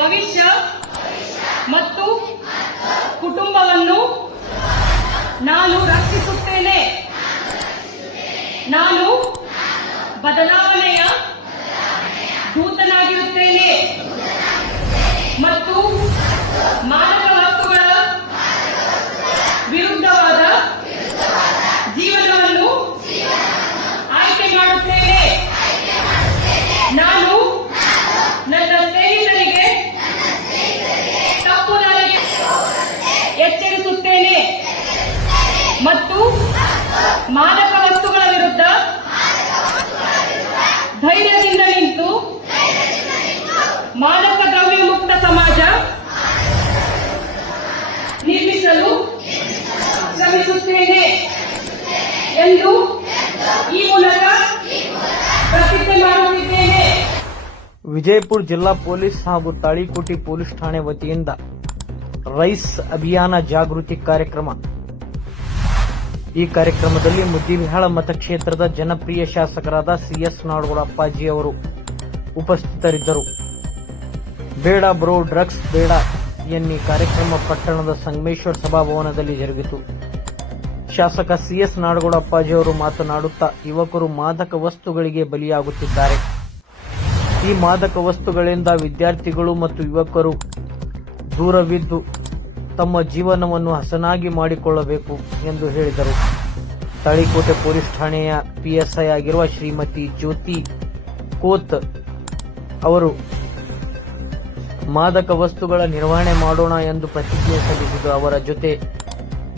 ಭವಿಷ್ಯ ಮತ್ತು ಕುಟುಂಬವನ್ನು ನಾನು ರಕ್ಷಿಸುತ್ತೇನೆ. ನಾನು ಬದಲಾವಣೆಯ ದೂತನಾಗಿರುತ್ತೇನೆ ಮತ್ತು ಮಾದಕ ವಸ್ತುಗಳ ವಿರುದ್ಧವಾದ ಜೀವನವನ್ನು ಆಯ್ಕೆ ಮಾಡುತ್ತೇನೆ. ನಾನು ನನ್ನ ಸ್ನೇಹಿತರಿಗೆ ತಪ್ಪು ದಾರಿಗೆ ಎಚ್ಚರಿಸುತ್ತೇನೆ ಮತ್ತು ಮಾದಕ ವಸ್ತುಗಳ ವಿರುದ್ಧ ಧೈರ್ಯದಿಂದ ನಿಂತು ಮಾದಕ ದ್ರವ್ಯ ಮುಕ್ತ ಸಮಾಜ ನಿರ್ಮಿಸಲು ಶ್ರಮಿಸುತ್ತೇನೆ ಎಂದು ಈ ಮೂಲಕ ಪ್ರತಿಜ್ಞೆ ಮಾಡುತ್ತಿದ್ದೇನೆ. ವಿಜಯಪುರ ಜಿಲ್ಲಾ ಪೊಲೀಸ್ ಹಾಗೂ ತಾಳಿಕೋಟೆ ಪೊಲೀಸ್ ಠಾಣೆ ವತಿಯಿಂದ ರೈಸ್ ಅಭಿಯಾನ ಜಾಗೃತಿ ಕಾರ್ಯಕ್ರಮ. ಈ ಕಾರ್ಯಕ್ರಮದಲ್ಲಿ ಮುದ್ದೇಬಿಹಾಳ ಮತಕ್ಷೇತ್ರದ ಜನಪ್ರಿಯ ಶಾಸಕರಾದ ಸಿಎಸ್ ನಾಡಗೌಡ ಅಪ್ಪಾಜಿ ಅವರು ಉಪಸ್ಥಿತರಿದ್ದರು. ಬೇಡ ಬ್ರೋ ಡ್ರಗ್ಸ್ ಬೇಡ ಎನ್ನಿ ಕಾರ್ಯಕ್ರಮ ಪಟ್ಟಣದ ಸಂಗಮೇಶ್ವರ ಸಭಾಭವನದಲ್ಲಿ ಜರುಗಿತು. ಶಾಸಕ ಸಿಎಸ್ ನಾಡಗೌಡ ಅಪ್ಪಾಜಿ ಅವರು ಮಾತನಾಡುತ್ತಾ, ಯುವಕರು ಮಾದಕ ವಸ್ತುಗಳಿಗೆ ಬಲಿಯಾಗುತ್ತಿದ್ದಾರೆ. ಈ ಮಾದಕ ವಸ್ತುಗಳಿಂದ ವಿದ್ಯಾರ್ಥಿಗಳು ಮತ್ತು ಯುವಕರು ದೂರವಿದ್ದು ತಮ್ಮ ಜೀವನವನ್ನು ಹಸನಾಗಿ ಮಾಡಿಕೊಳ್ಳಬೇಕು ಎಂದು ಹೇಳಿದರು. ತಾಳಿಕೋಟೆ ಪೊಲೀಸ್ ಠಾಣೆಯ ಪಿಎಸ್ಐ ಆಗಿರುವ ಶ್ರೀಮತಿ ಜ್ಯೋತಿ ಕೋತ್ ಅವರು ಮಾದಕ ವಸ್ತುಗಳ ನಿರ್ವಹಣೆ ಮಾಡೋಣ ಎಂದು ಪ್ರತಿಜ್ಞೆ ಸಲ್ಲಿಸಿದ್ದು, ಅವರ ಜೊತೆ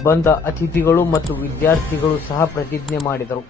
ಬಂದ ಅತಿಥಿಗಳು ಮತ್ತು ವಿದ್ಯಾರ್ಥಿಗಳು ಸಹ ಪ್ರತಿಜ್ಞೆ ಮಾಡಿದರು.